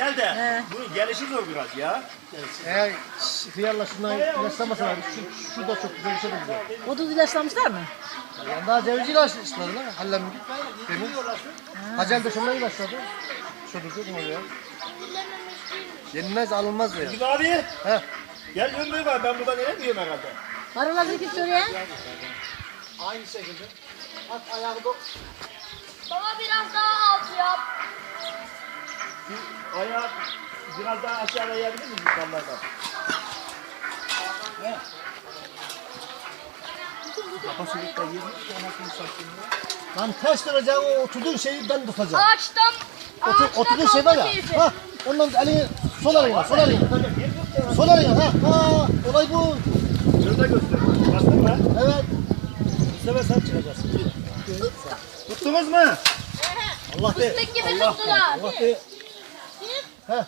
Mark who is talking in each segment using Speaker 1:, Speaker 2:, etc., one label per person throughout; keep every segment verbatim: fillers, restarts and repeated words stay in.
Speaker 1: güzel de He. bunun gelişi zor biraz ya.
Speaker 2: Eğer hıyarla şundan ilaçlamasın abi. Şu, şu da çok güzel bir şey de güzel.
Speaker 3: Odun ilaçlamışlar mı?
Speaker 2: Yani daha ceviz ilaçladılar. Hallem demin. Hacel de şundan ilaçladı. Şurada ne oluyor? Yenilmez alınmaz ya.
Speaker 1: Gidip abi.
Speaker 2: He.
Speaker 1: Gel ömrü var ben buradan inemiyorum herhalde.
Speaker 3: Paraları git oraya.
Speaker 2: Aynı şekilde. At ayağı da.
Speaker 4: Baba biraz daha alt yap.
Speaker 1: Şu ayağı biraz daha aşağıya yayabilir miyiz yukarılardan? He. Kapasılıkta yirmi anasını satayım ya.
Speaker 2: Lan ters duracağı o oturduğun şeyi ben tutacağım.
Speaker 4: Ağaçtan,
Speaker 2: Otur,
Speaker 4: ağaçtan
Speaker 2: oturduğun şey var ya.
Speaker 4: keyfi.
Speaker 2: Ha, ondan elini sol elini, sol elini. Sol elini ha. Ha, olay bu.
Speaker 1: Şurada göster. Bastın mı?
Speaker 2: Evet.
Speaker 1: Bu sefer sen çıkacaksın. Tuttunuz mu?
Speaker 2: Allah de.
Speaker 4: Fıstık gibi
Speaker 2: Allah
Speaker 4: tuttular.
Speaker 2: Allah de. He.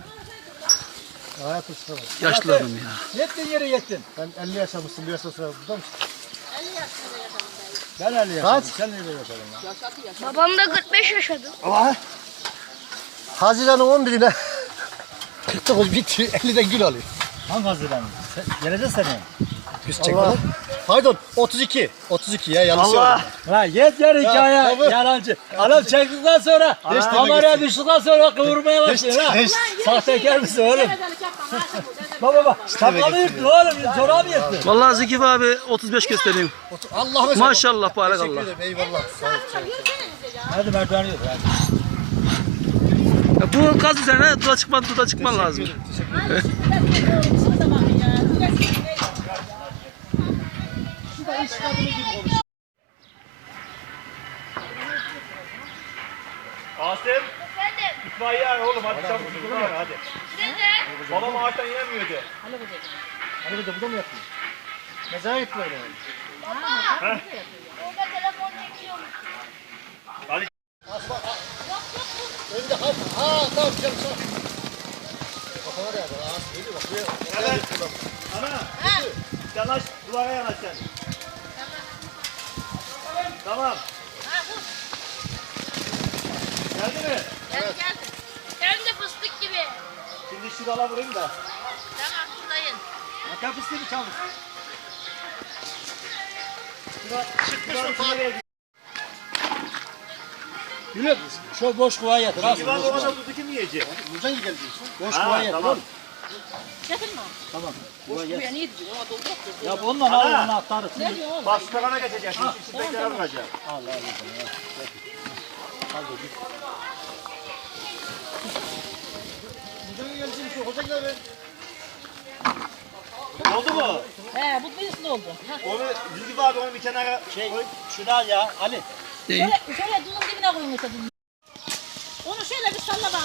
Speaker 2: Hayat usta.
Speaker 5: Yaşlı adam ya.
Speaker 2: Yettin yere yettin. Ben elli yaşamışsın, bir yaşta sonra burada mısın?
Speaker 4: elli yaşında
Speaker 2: Ben elli yaşadım. Sen elli yaşadın ya.
Speaker 4: Babam da kırk beş yaşadı.
Speaker 2: Ama Haziran'ın on birine kırk dokuz bitti, elliden gül alıyor.
Speaker 1: Hangi Haziran? Gelecek sene.
Speaker 2: Yüz çekmeden. Pardon, otuz iki. otuz iki ya, yanlış
Speaker 1: Allah.
Speaker 2: söyledim.
Speaker 5: Ha yet yer hikaye
Speaker 2: tabii.
Speaker 5: yalancı. Adam çektikten sonra kameraya düştükten sonra kıvırmaya başlıyor ha. Sahtekar mısın oğlum? Baba baba sakalı yırttın oğlum çorabı yırttın. Vallahi Zeki abi otuz beş göstereyim.
Speaker 2: Allah mesela.
Speaker 5: Maşallah barakallah.
Speaker 2: Teşekkür ederim, eyvallah. Sağ ol. Sağ ol.
Speaker 5: Hadi merdiveni yürü hadi. Bu kaz üzerine duda çıkman duda çıkman lazım.
Speaker 1: Asım.
Speaker 4: Efendim.
Speaker 1: İtfaiye ara oğlum hadi çabuk tutun ara hadi.
Speaker 4: Dede.
Speaker 1: Babam ağaçtan inemiyordu.
Speaker 2: Hani bir de bu da mı yapıyor? Mezara gitti böyle.
Speaker 4: Orada telefon çekiyorum.
Speaker 1: Ali.
Speaker 2: Önde ha, ha tamam güzel güzel. Kafana da yapar. Ha, geliyor bak. buraya-
Speaker 1: Evet. Ana. Yanaş duvara yanaş sen. Tamam. Geldi mi?
Speaker 4: Gel gel. Hem de fıstık gibi.
Speaker 1: Şimdi şu dala vurayım da.
Speaker 4: Tamam buradayım.
Speaker 1: Hakan fıstığı çaldı. Şuna çıkmış mı nereye gidiyor?
Speaker 5: Gülüm şu boş kuvaya yatır. al.
Speaker 1: Civan o adam tutu kim yiyecek?
Speaker 2: Buradan geleceksin.
Speaker 5: Boş
Speaker 1: Ha,
Speaker 5: kuvaya yatır.
Speaker 1: tamam.
Speaker 5: Ya onunla al onu atarız.
Speaker 1: Bak şu tarafa geçeceksin. İçindekilere vuracak.
Speaker 2: Buradan geleceksin. Şu hoca gel be.
Speaker 1: Oldu mu?
Speaker 3: He bu birisi oldu.
Speaker 1: Onu Zülgü abi onu bir kenara
Speaker 5: Şey şunu al ya Ali.
Speaker 3: Şöyle, şöyle duzun dibine koyun mesela. Onu şöyle bir salla bakalım.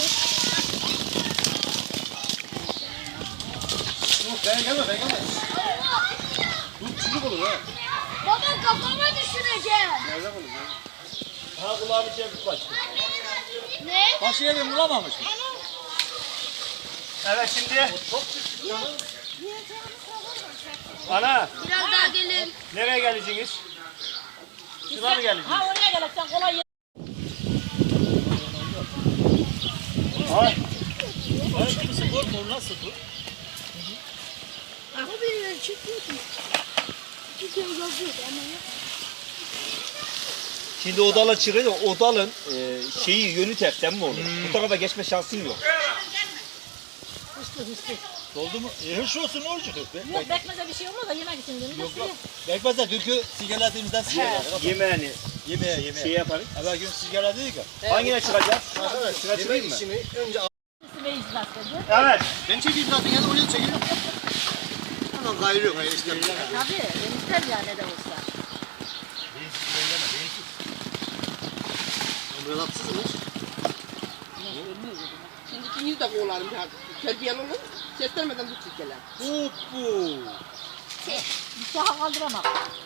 Speaker 2: Yok ben gelme ben gelme. Dur çocuk olur ha.
Speaker 4: Baba kafama düşüreceğim.
Speaker 2: Nerede olur ya?
Speaker 1: ha kulağını çevir başla.
Speaker 4: Ne?
Speaker 5: Başı yerini bulamamışım.
Speaker 1: Evet şimdi. Ana
Speaker 4: Biraz daha gelin.
Speaker 1: nereye geleceksiniz? Şuna mı geleceksiniz?
Speaker 3: Ha oraya gelirsen kolay yer.
Speaker 1: Ha?
Speaker 5: Nasıl bu?
Speaker 4: Ama birileri çıkıyorsun. Çıkıyor yazıyor ama ya.
Speaker 1: Şimdi o dala çıkıyor, o dalın e, şeyi yönü tersten mi olur? Bu tarafa geçme şansın yok.
Speaker 3: Hıstı hıstı.
Speaker 5: Doldu mu? E hırş olsun ne olacak?
Speaker 3: Yok bekmeze bir şey olmaz da yemek için dedim.
Speaker 5: Yok yok. Bekmezse dünkü sigaretimizden sigara.
Speaker 1: Yemeğini
Speaker 5: Yemeğe yemeğe.
Speaker 1: şey yaparız.
Speaker 5: Evvel gün sigara dedik ya.
Speaker 1: Hangine çıkacak?
Speaker 2: Arkadaş
Speaker 1: Sıra çıkayım
Speaker 2: yemek
Speaker 1: mı?
Speaker 2: işini önce al.
Speaker 3: Hıstı ve icra dedi.
Speaker 1: Evet.
Speaker 2: Ben çekeyim zaten yani oraya çekeyim. Hemen kayırıyor kayır işte.
Speaker 3: Tabii ben ister ya ne de olsa.
Speaker 2: Böyle haksızmış.
Speaker 6: Şimdi ikiniz de kovalarım ya. Terbiyeli olun. Göstermeden bu çirkeler.
Speaker 5: Bu bu.
Speaker 3: Bir saha kaldıramam.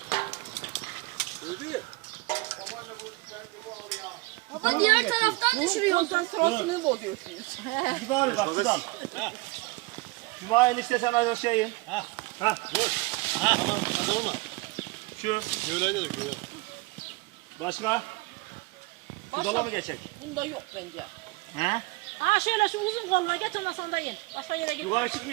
Speaker 4: Baba diğer taraftan düşürüyor.
Speaker 6: Konsantrasyonu bozuyorsunuz.
Speaker 1: Gibi abi bak şuradan. Cuma enişte sen az şeyin.
Speaker 5: Ha.
Speaker 1: Ha.
Speaker 5: Ha.
Speaker 2: Hadi olma.
Speaker 1: Şu.
Speaker 2: Göğleğine de göğleğine.
Speaker 1: Başka? Şu dala mı geçecek?
Speaker 6: Bunda yok bence.
Speaker 1: He?
Speaker 3: Ha şöyle şu uzun koluna geç ondan sonra da in. Başka yere git.
Speaker 1: Yukarı çıkmıyor.